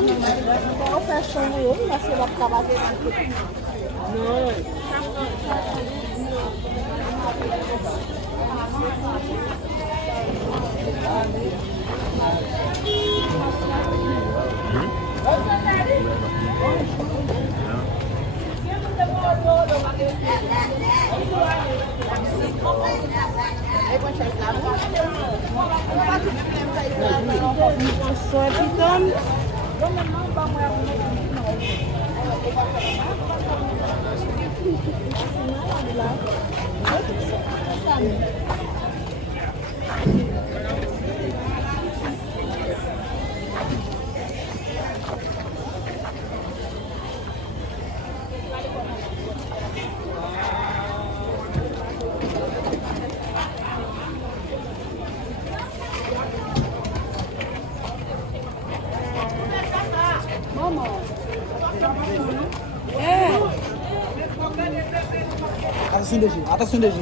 Estou oferecendo ele, mas você vai acabar de... Atasın deji.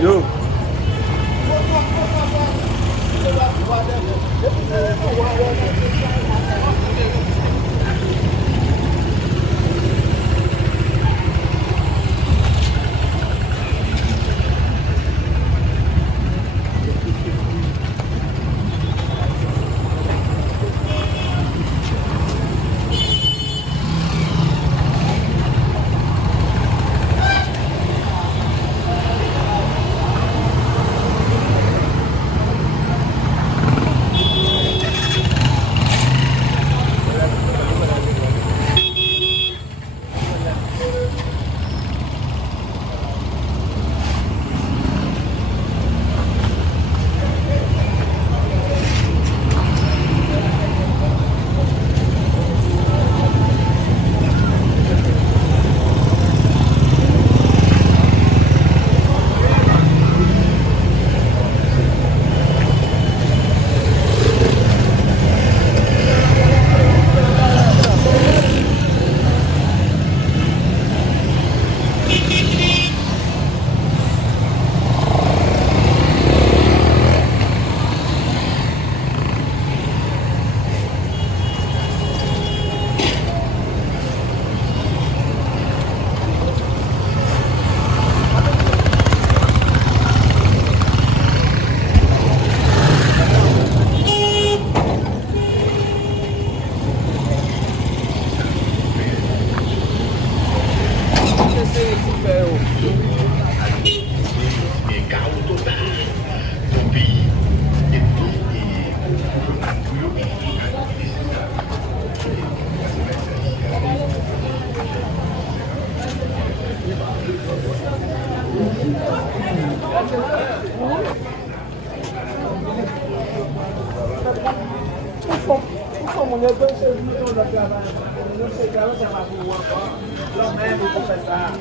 Yo. mulher dois serviços da cara. Não chegava a chamar com o outro. Promete confessar.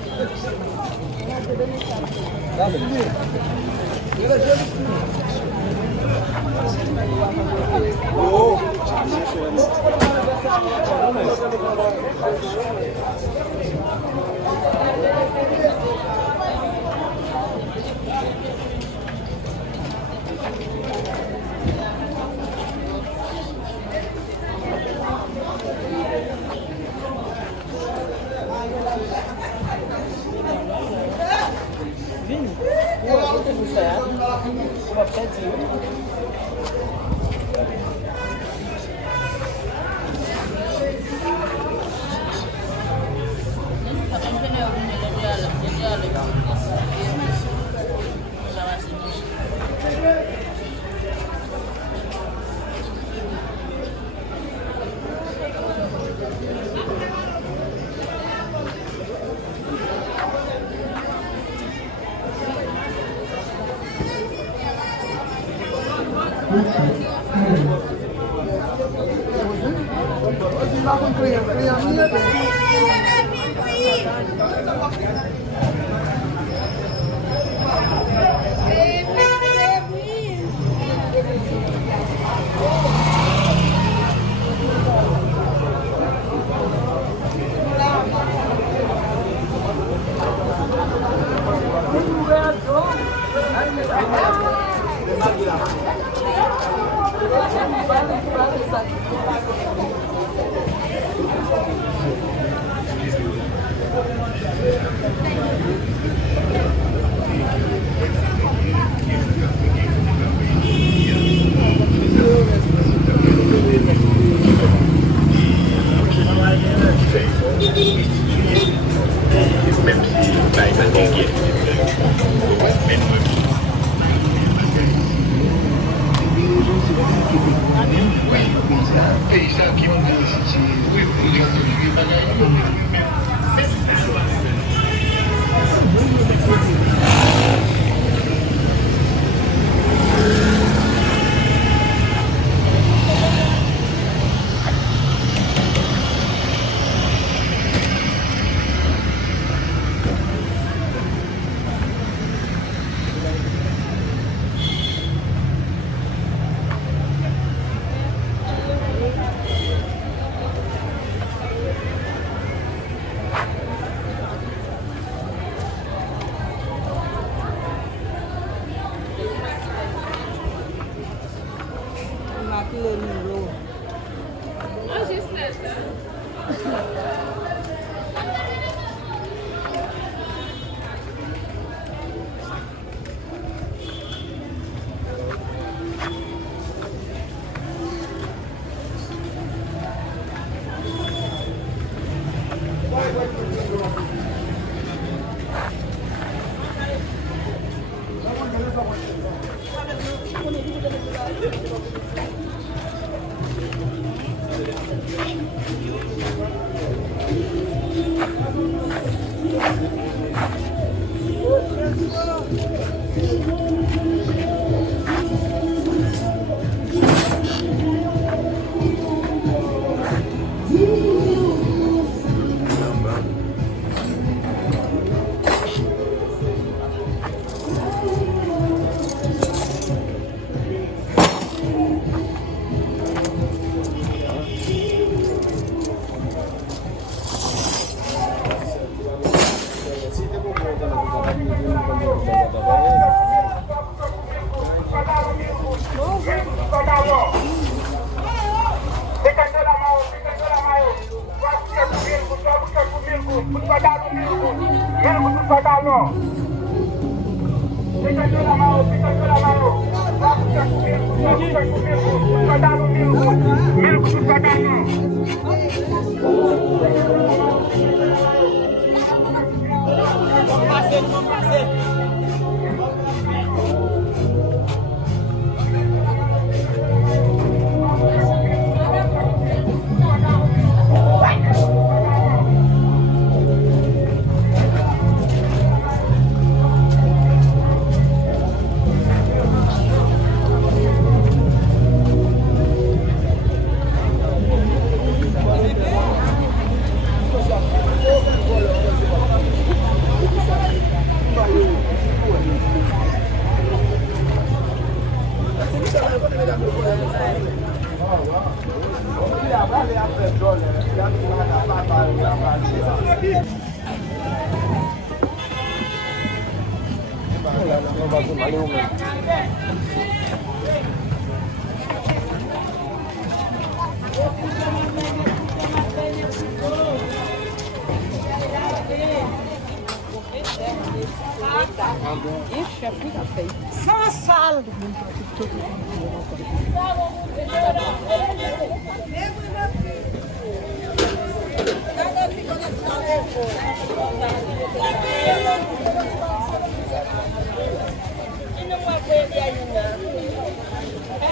Ixi, fica feio. Só a sala.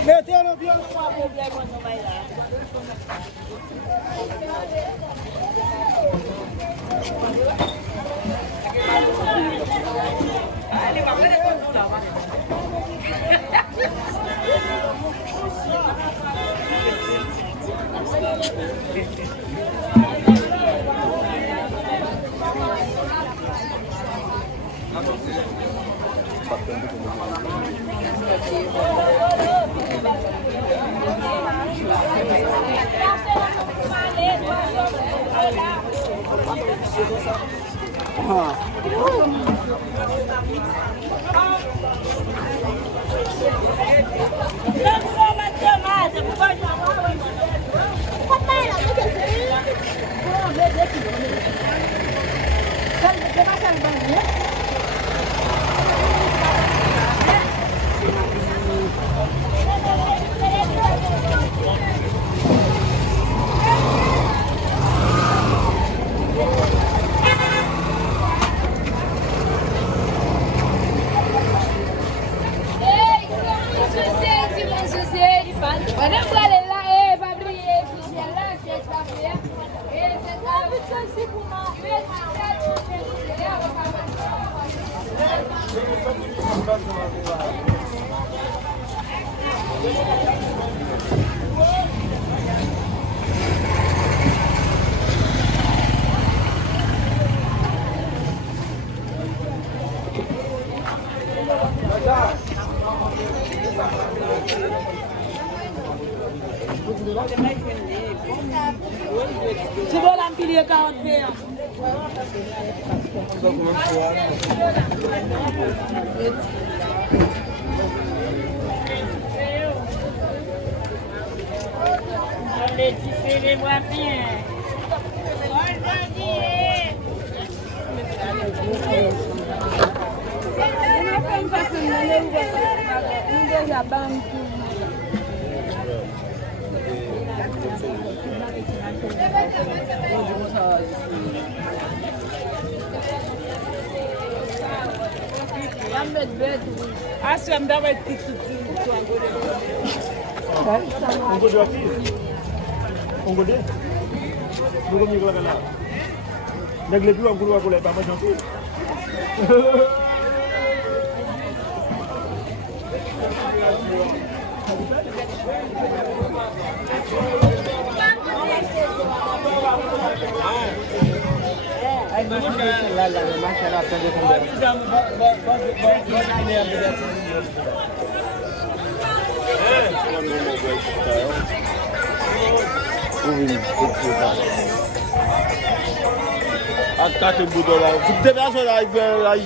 Metendo o violão. Tu veux l'empiler 40 verres? Les voix bien. Asam dapat itu. Unggu dua ki. Unggu dia. Belum juga lah. Dah lebih aku dua aku lepas macam tu. Até o budô lá. Você deve achar aí.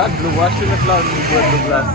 là, de le voir, je vais mettre là une boîte de glace.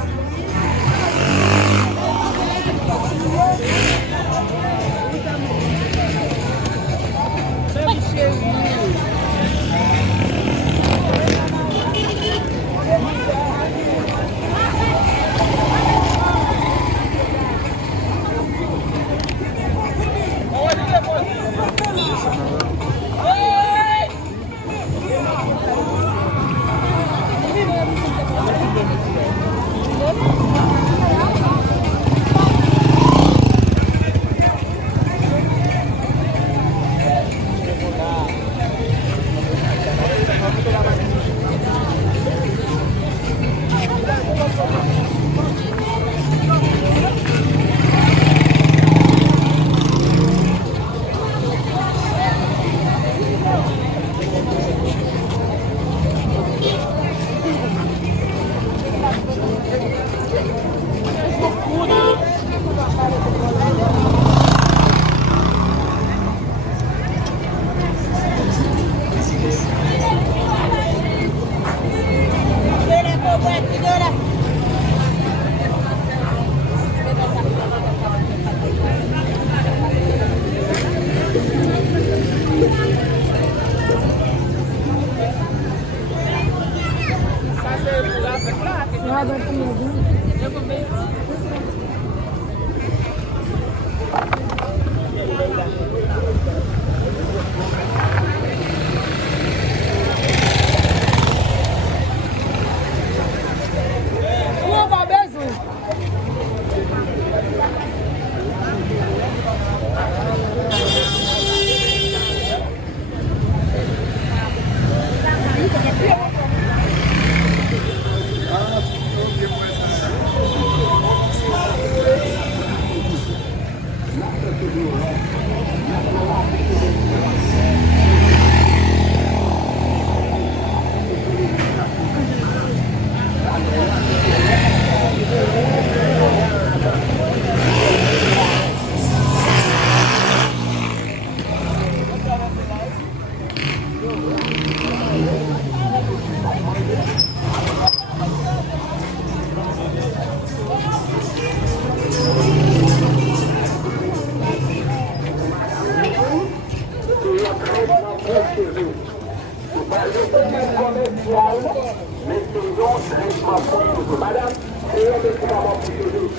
Madame, c'est un médicament pour cheveux.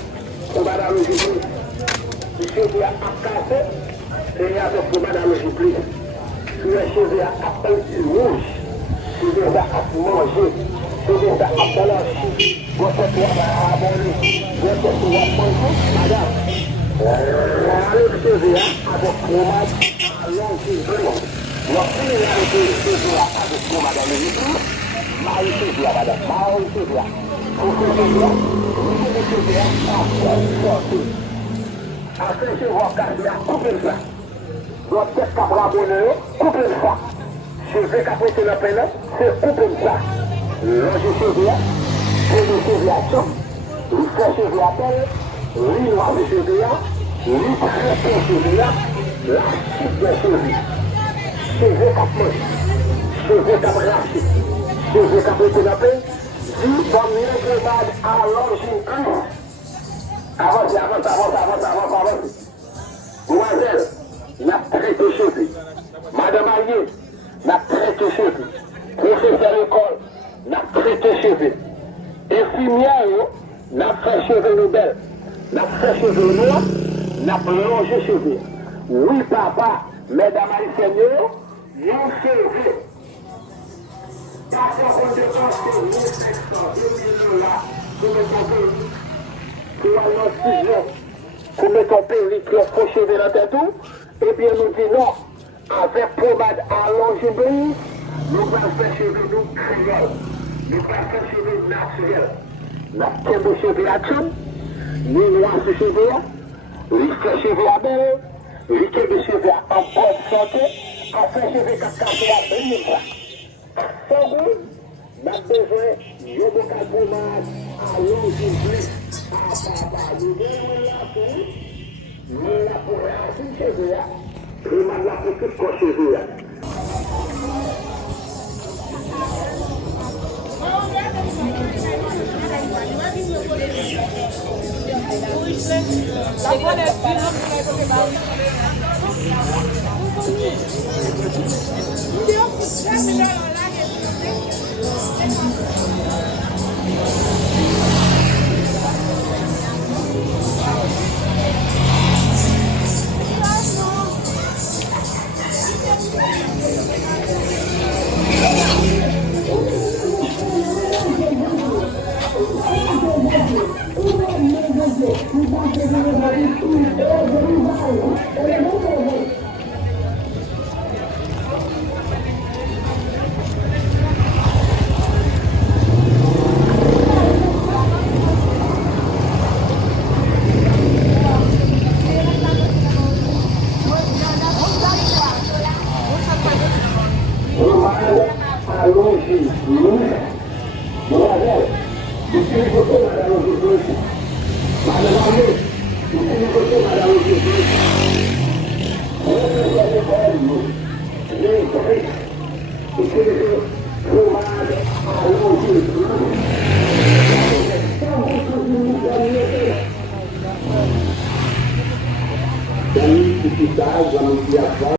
Pour madame le cheveu. Les cheveux à casser, c'est avec madame le cheveu. Sur les cheveux à peine rouge, c'est déjà à manger, c'est déjà à balancer. Vous faites quoi à abonner, vous faites quoi à manger, madame. Les cheveux avec fromage à l'enjeu. Lorsqu'il y a des cheveux avec madame le cheveu, Marie cheveux, madame, Marie cheveux. Après, je vois qu'à couper ça. Donc, qu'est-ce qu'à brabonner, couper ça. Je vais qu'après la peine, c'est couper ça. Loge cheveux, c'est le cheveux à choc, le fait cheveux à pelle, lui noir de cheveux, lui traité cheveux, la suite des cheveux. Cheveux qu'à manger, cheveux qu'à bracher, cheveux qu'après la peine. Si comme les grenades à l'origine, avance. Demoiselle, n'a traité cheveux. Madame Allier, n'a traité cheveux. Professeur d'école, n'a traité cheveux. Infirmière, n'a fait cheveux Nobel. N'a fait cheveux noirs, n'a plongé cheveux. Oui, papa, mesdames et seigneurs, mon cheveux. Pour mettre ton péricle fauché de la tête, et bien nous disons, avec pommade à l'angibri, nous allons faire cheveux nous créoles, nous allons faire cheveux naturels. Nous allons faire cheveux à tout, nous allons faire cheveux, nous faire cheveux à belle, nous allons faire cheveux en bonne santé, à faire cheveux à casser à venir. Sans goût, n'a besoin de pommade à l'angibri. Nous la pour racine cheveux, nous la pour tout ce cheveux. Oh, Daí, cidade, anunciação.